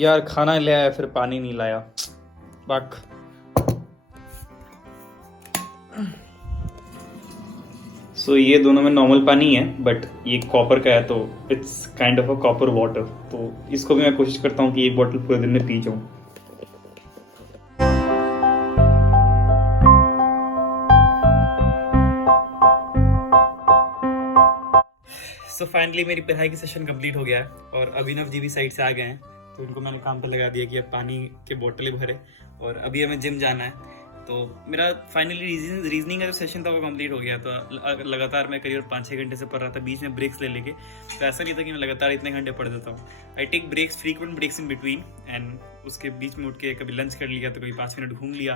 यार खाना ले आया फिर पानी नहीं लाया। बाक सो ये दोनों में नॉर्मल पानी है, बट ये कॉपर का है तो it's kind of a copper water. तो इसको भी मैं कोशिश करता हूँ कि एक बॉटल पूरे दिन में पी जाऊँ। सो फाइनली मेरी पढ़ाई की सेशन कंप्लीट हो गया है और अभिनव जी भी साइड से आ गए हैं, तो उनको मैंने काम पे लगा दिया कि अब पानी के बोतलें भरे और अभी हमें जिम जाना है। तो मेरा फाइनली रीजनिंग का जो सेशन था वो कंप्लीट हो गया। तो लगातार मैं करीब 5-6 घंटे से पढ़ रहा था, बीच में ब्रेक्स ले लेके। तो ऐसा नहीं था कि मैं लगातार इतने घंटे पढ़ देता हूँ। I take breaks, frequent breaks in between, and उसके बीच में उठ के कभी लंच कर लिया तो कभी 5 मिनट घूम लिया।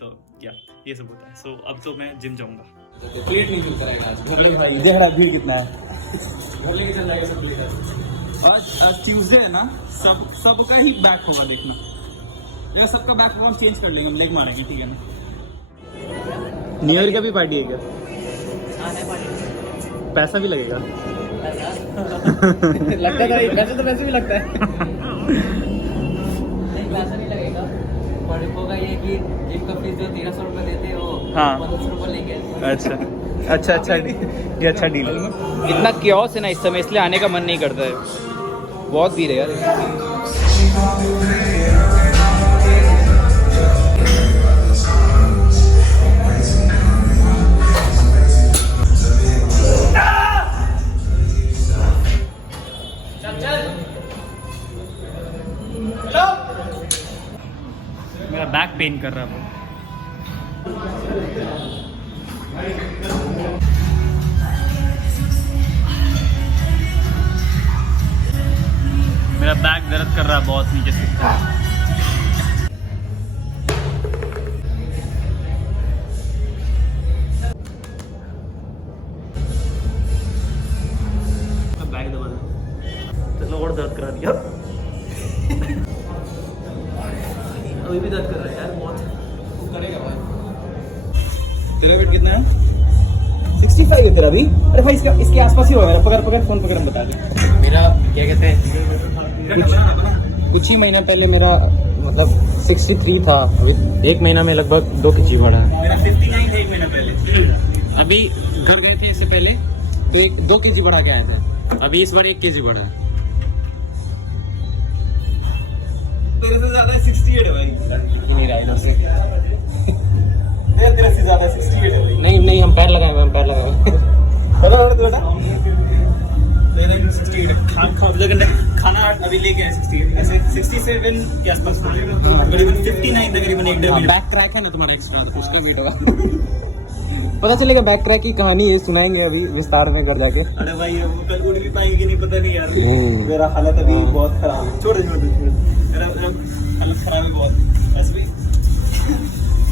तो या ये सब होता है। सो अब तो मैं जिम जाऊँगा। पेट नहीं चलता है आज। भाई देख रहा भीड़ कितना है। घर लेके चल रहा है। आज ट्यूसडे है ना, सबका ही बैक होगा देखना। या सबका बैक होगा, चेंज कर लेंगे, हम लेग मारेंगे, ठीक है ना। न्यू ईयर का भी पार्टी है क्या? पैसा भी लगेगा? लगता है वैसे तो वैसे भी लगता है। नहीं पैसा नहीं लगेगा, पर होगा ये कि जिम का फीस जो 1300 रुपये देते हो, हाँ 1500 रुपये लेंगे। अच्छा ये अच्छा डील है। इतना क्योस है ना इस समय, इसलिए आने का मन नहीं करता है। बहुत भीड़ है यार। मेरा बैक पेन कर रहा है। मेरा बैक दर्द कर रहा है बहुत नीचे से। बैक दबा दो, चलो और दर्द करा दिया। अभी भी दर्द कर रहा है यार बहुत। करेगा भाई। तेरा वेट कितना है? 65 है तेरा भी? अरे भाई इसके आसपास ही होगा। पकड़ फोन पकड़, हम बता दे। मेरा क्या कहते हैं, कुछ ही महीने पहले मेरा मतलब 63 था। अभी 1 महीना में लगभग 2 kg बढ़ा है। मेरा 59 था 1 महीना पहले। अभी घर गए थे इससे पहले तो 2 kg बढ़ा के आया था। अभी इस बार 1 kg बढ़ा है। तेरे से ज्यादा 68 है भाई। नहीं रहा इधर से। तेरे से ज्यादा 68 है भाई। नहीं हम पैर लगाए हुए हैं, पैर लगाए हुए हैं। खाना अभी लेके आए 68, ऐसे 67 के आसपास करीबन 59 तकरीबन एक डेढ़। बैक क्रैक है ना तुम्हारा एक्स्ट्रा, उसका वेट होगा। पता चलेगा बैक क्रैक की कहानी, ये सुनाएंगे अभी विस्तार में घर जाके। अरे भाई वो कल उड़ भी पाएगी कि नहीं पता नहीं यार। मेरा हालत अभी बहुत खराब है। छोड़ मेरा हालत खराब है बहुत। ऐसे भी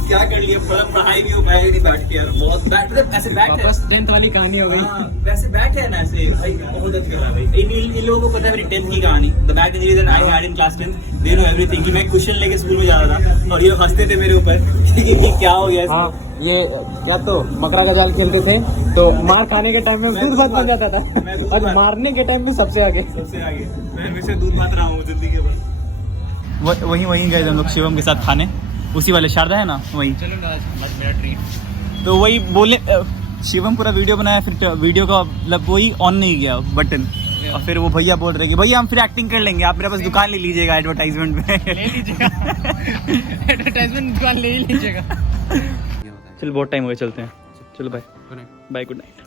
क्या कर लिया, पढ़ाई भी हो पाएगी नहीं बैठ के यार। बहुत बैठ ऐसे बैठ है। 10th वाली कहानी हो गई। वैसे बैठ है ना ऐसे भाई, बहुत अच्छा कर रहा है भाई। इन लोगों को पता है मेरी 10th की कहानी। The back injury that I had in class 10, they know everything. कि मैं क्वेश्चन लेके स्कूल में जा रहा था और ये हंसते थे मेरे ऊपर कि क्या हो गया। हाँ ये क्या तो मकरा का जाल खेलते थे तो मार खाने के टाइम में दूध भात बन जाता था, और मारने के टाइम में सबसे आगे मैं हमेशा दूध भात रहा हूँ जिंदगी के बाद। वहीं गए हम लोग शिवम के साथ खाने, उसी वाले शारदा है ना वहीं। चलो मेरा ट्रीट। तो वही बोले, शिवम पूरा वीडियो बनाया, फिर वीडियो का मतलब वही ऑन नहीं गया बटन। और फिर वो भैया बोल रहे कि भैया हम फिर एक्टिंग कर लेंगे, आप मेरे पास दुकान ले लीजिएगा एडवर्टाइजमेंट में। ले लीजिएगा एडवर्टाइजमेंट दुकान ले ही लीजिएगा। चलो बहुत टाइम हो गया, चलते हैं। चलो बाय बाय, गुड नाइट।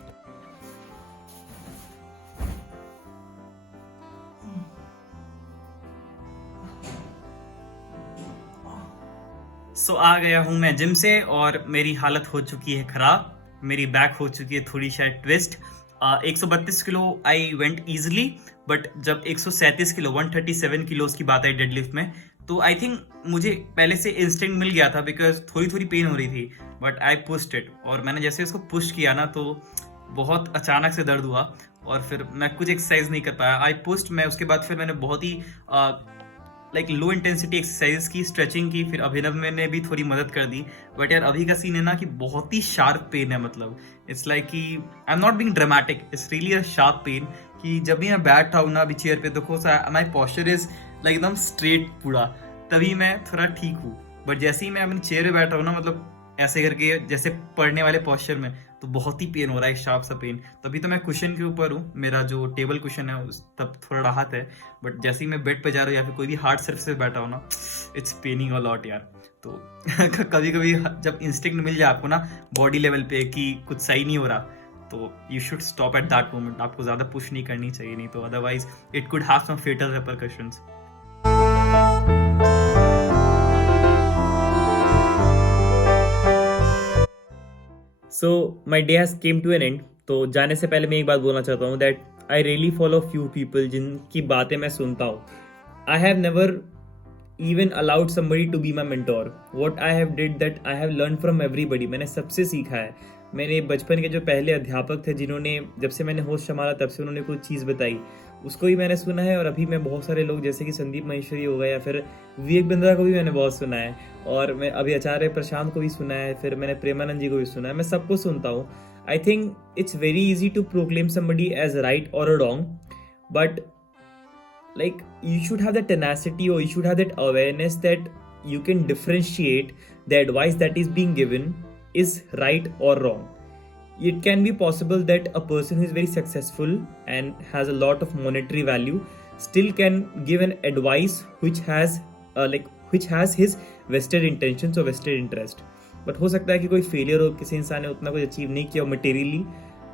सो आ गया हूँ मैं जिम से और मेरी हालत हो चुकी है खराब। मेरी बैक हो चुकी है थोड़ी शायद twist. 132 kilo I went easily, but जब 137 किलो 137 किलो की बात आई डेडलिफ्ट में, तो आई थिंक मुझे पहले से इंस्टिंक्ट मिल गया था, बिकॉज थोड़ी पेन हो रही थी, बट आई पुश्ड इट। और मैंने जैसे उसको पुश किया ना तो बहुत अचानक से दर्द हुआ और फिर मैं कुछ एक्सरसाइज नहीं कर पाया। आई पुश्ड, मैं उसके बाद फिर मैंने बहुत ही लाइक लो इंटेंसिटी एक्सरसाइज की, स्ट्रेचिंग की, फिर अभिनव ने भी थोड़ी मदद कर दी। बट यार अभी का सीन है ना कि बहुत ही शार्प पेन है, मतलब इट्स लाइक कि I am not being dramatic, it's really a sharp pain. कि जब भी मैं बैठा हूँ ना अभी चेयर पे, देखो माई पोस्चर इज लाइक एकदम स्ट्रेट पूरा, तभी मैं थोड़ा ठीक हूँ। बट जैसे ही मैं अपनी चेयर पे बैठा हूँ ना, मतलब ऐसे करके जैसे पढ़ने वाले पोस्चर में, तो बहुत ही पेन हो रहा है, शार्प सा पेन। तभी तो मैं कुशन के ऊपर हूँ, मेरा जो टेबल कुशन है उस तब थोड़ा राहत है। बट जैसे ही मैं बेड पे जा रहा हूँ या फिर कोई भी हार्ड सर्फेस पे बैठा हूँ ना, इट्स पेनिंग अ लॉट यार। तो कभी कभी जब इंस्टिंक्ट मिल जाए आपको ना बॉडी लेवल पे कि कुछ सही नहीं हो रहा, तो you should stop at that moment. आपको ज्यादा पुश नहीं करनी चाहिए, नहीं तो otherwise it could have some fatal repercussions. So my day has come to an end. तो जाने से पहले मैं एक बात बोलना चाहता हूँ that I really follow few people जिनकी बातें मैं सुनता हूँ। I have never even allowed somebody to be my mentor. What I have did that I have learned from everybody. मैंने सबसे सीखा है। मेरे बचपन के जो पहले अध्यापक थे, जिन्होंने जब से मैंने होश संभाला तब से उन्होंने कोई चीज़ बताई, उसको भी मैंने सुना है। और अभी मैं बहुत सारे लोग जैसे कि संदीप महेश्वरी हो गए या फिर विवेक बिंद्रा को भी मैंने बहुत सुना है, और मैं अभी आचार्य प्रशांत को भी सुना है, फिर मैंने प्रेमानंद जी को भी सुना है। मैं सबको सुनता हूँ। I think it's very easy to proclaim somebody as right और wrong, but like you should have the tenacity, or you should have that awareness that you can differentiate the advice that is being given is right or wrong. It can be possible that a person who is very successful and has a lot of monetary value still can give an advice which has which has his vested intentions or vested interest. But हो सकता है कि कोई failure हो, किसी इंसान ने उतना कुछ अचीव नहीं किया मटेरियली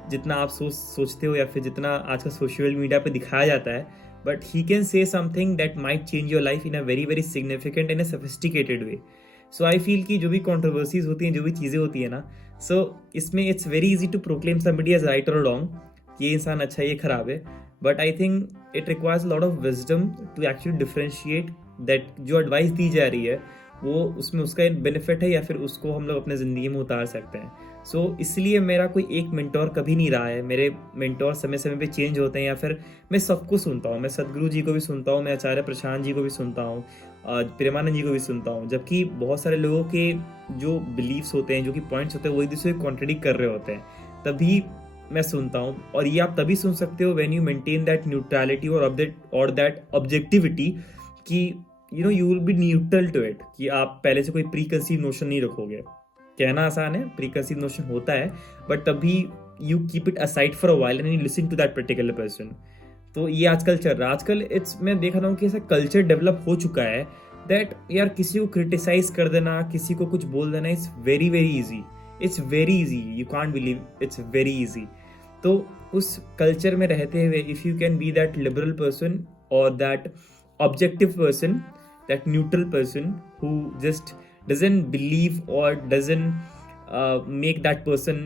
जितना आप सोचते हो या फिर जितना आजकल सोशल मीडिया पे दिखाया जाता है, but he can say something that might change your life in a very very significant and a sophisticated way. So I feel कि जो भी controversies होती हैं, जो भी चीज़ें होती हैं ना, so इसमें it's very easy to proclaim somebody as right or wrong कि ये इंसान अच्छा है, ये खराब है, but I think it requires a lot of wisdom to actually differentiate that जो advice दी जा रही है वो उसमें उसका बेनिफिट है या फिर उसको हम लोग अपने ज़िंदगी में उतार सकते हैं। सो इसलिए मेरा कोई एक मेंटोर कभी नहीं रहा है। मेरे मेंटोर समय समय पे चेंज होते हैं, या फिर मैं सबको सुनता हूँ। मैं सदगुरु जी को भी सुनता हूँ, मैं आचार्य प्रशांत जी को भी सुनता हूँ, प्रेमानंद जी को भी सुनता हूँ। जबकि बहुत सारे लोगों के जो बिलीव्स होते हैं, जो कि पॉइंट्स होते हैं, वो एक दूसरे को कॉन्ट्रडिक्ट कर रहे होते हैं, तभी मैं सुनता हूँ। और ये आप तभी सुन सकते हो when you maintain that neutrality और दैट ऑब्जेक्टिविटी कि you will be neutral to it, कि आप पहले से कोई प्री कंसीव नोशन नहीं रखोगे। कहना आसान है, प्री कंसीव नोशन होता है, बट तभी you keep it aside for a while and you listen to that particular person. तो ये आजकल चल रहा है। आजकल मैं देख रहा हूँ कि ऐसा कल्चर डेवलप हो चुका है दैट यार किसी को क्रिटिसाइज कर देना, किसी को कुछ बोल देना, it's very very easy. It's very easy, you can't believe, it's very easy. तो उस कल्चर में रहते हुए if you can be that liberal person और that objective person, that neutral person who just doesn't believe or doesn't make that person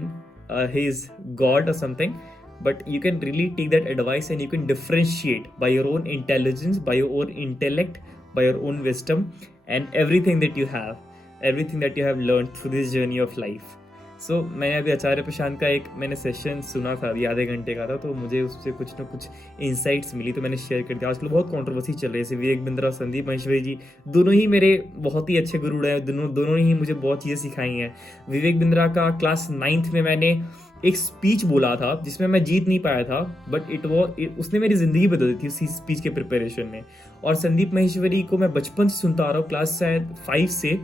his god or something, but you can really take that advice and you can differentiate by your own intelligence, by your own intellect, by your own wisdom and everything that you have learned through this journey of life. सो मैंने अभी आचार्य प्रशांत का मैंने session सुना था, अभी आधे घंटे का था, तो मुझे उससे कुछ ना कुछ इंसाइट्स मिली तो मैंने शेयर कर दिया। आजकल बहुत कंट्रोवर्सी चल रही है, जैसे विवेक बिंद्रा, संदीप महेश्वरी जी दोनों ही मेरे बहुत ही अच्छे गुरु हैं। दोनों ही मुझे बहुत चीज़ें सिखाई हैं। विवेक बिंद्रा का क्लास 9th में मैंने एक स्पीच बोला था जिसमें मैं जीत नहीं पाया था, बट उसने मेरी ज़िंदगी बदल दी थी उसी स्पीच के प्रिपरेशन में। और संदीप महेश्वरी को मैं बचपन से सुनता आ रहा हूँ, क्लास शायद 5 से।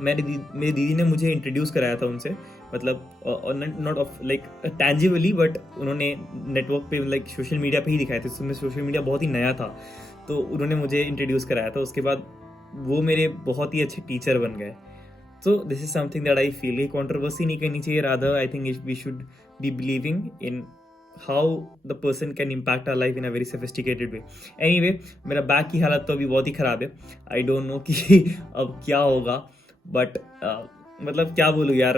मेरी दीदी ने मुझे इंट्रोड्यूस कराया था उनसे, मतलब नॉट ऑफ लाइक टैंजिबली, बट उन्होंने नेटवर्क पे लाइक सोशल मीडिया पे ही दिखाए थे। उसमें सोशल मीडिया बहुत ही नया था, तो उन्होंने मुझे इंट्रोड्यूस कराया था। उसके बाद वो मेरे बहुत ही अच्छे टीचर बन गए। So this is something that I feel. ये कॉन्ट्रोवर्सी नहीं करनी चाहिए, rather I think we should be believing in how the person can impact our life in a very sophisticated way. Anyway, मेरा बैक की हालत तो अभी बहुत ही ख़राब है। आई डोंट नो कि अब क्या होगा, बट मतलब क्या बोलूँ यार,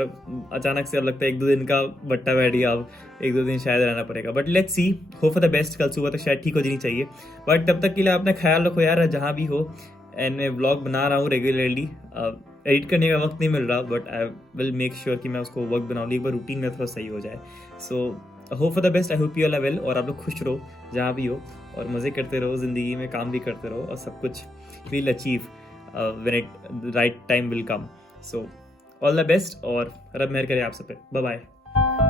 अचानक से अब लगता है 1-2 दिन का बट्टा बैठ गया, अब 1-2 दिन शायद रहना पड़ेगा। But let's see, hope for the best. कल सुबह तक शायद ठीक हो जानी चाहिए, बट तब तक के लिए अपना ख्याल रखो यार, जहाँ भी हो। एंड मैं व्लॉग बना रहा हूँ रेगुलरली, एडिट करने का वक्त नहीं मिल रहा, but I will make sure कि मैं उसको वक्त बनाऊँ, एक बार रूटीन में थोड़ा सही हो जाए। So hope for the best. I hope you all are well, और आप लोग खुश रहो जहाँ भी हो, और मज़े करते रहो ज़िंदगी में, काम भी करते रहो, और सब कुछ will achieve when it right time will come. So all the best, और रब मेहर करे आप सब पे। Bye bye.